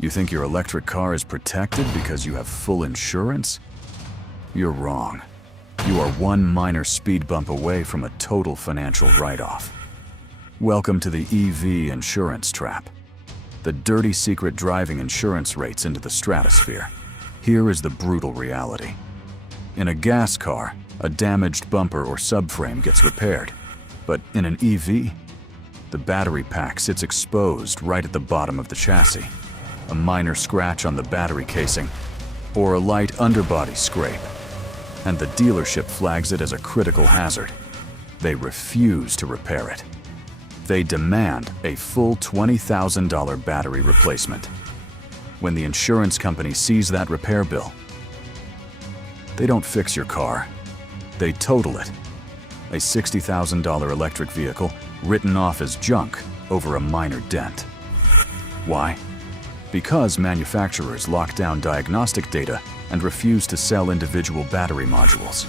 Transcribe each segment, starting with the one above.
You think your electric car is protected because you have full insurance? You're wrong. You are one minor speed bump away from a total financial write-off. Welcome to the EV insurance trap. The dirty secret driving insurance rates into the stratosphere. Here is the brutal reality. In a gas car, a damaged bumper or subframe gets repaired. But in an EV, the battery pack sits exposed right at the bottom of the chassis. A minor scratch on the battery casing, or a light underbody scrape, and the dealership flags it as a critical hazard. They refuse to repair it. They demand a full $20,000 battery replacement. When the insurance company sees that repair bill, they don't fix your car, they total it. A $60,000 electric vehicle written off as junk over a minor dent. Why? Because manufacturers lock down diagnostic data and refuse to sell individual battery modules.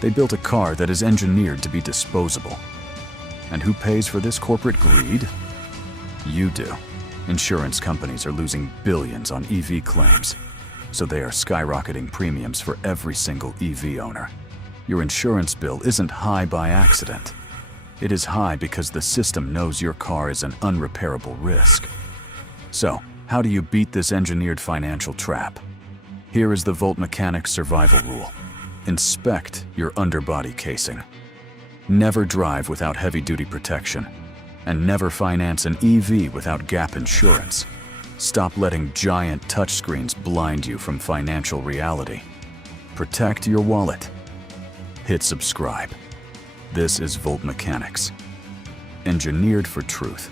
They built a car that is engineered to be disposable. And who pays for this corporate greed? You do. Insurance companies are losing billions on EV claims, so they are skyrocketing premiums for every single EV owner. Your insurance bill isn't high by accident. It is high because the system knows your car is an unrepairable risk. So, how do you beat this engineered financial trap? Here is the VoltMechanix survival rule. Inspect your underbody casing. Never drive without heavy-duty protection. And never finance an EV without gap insurance. Stop letting giant touchscreens blind you from financial reality. Protect your wallet. Hit subscribe. This is VoltMechanix. Engineered for truth.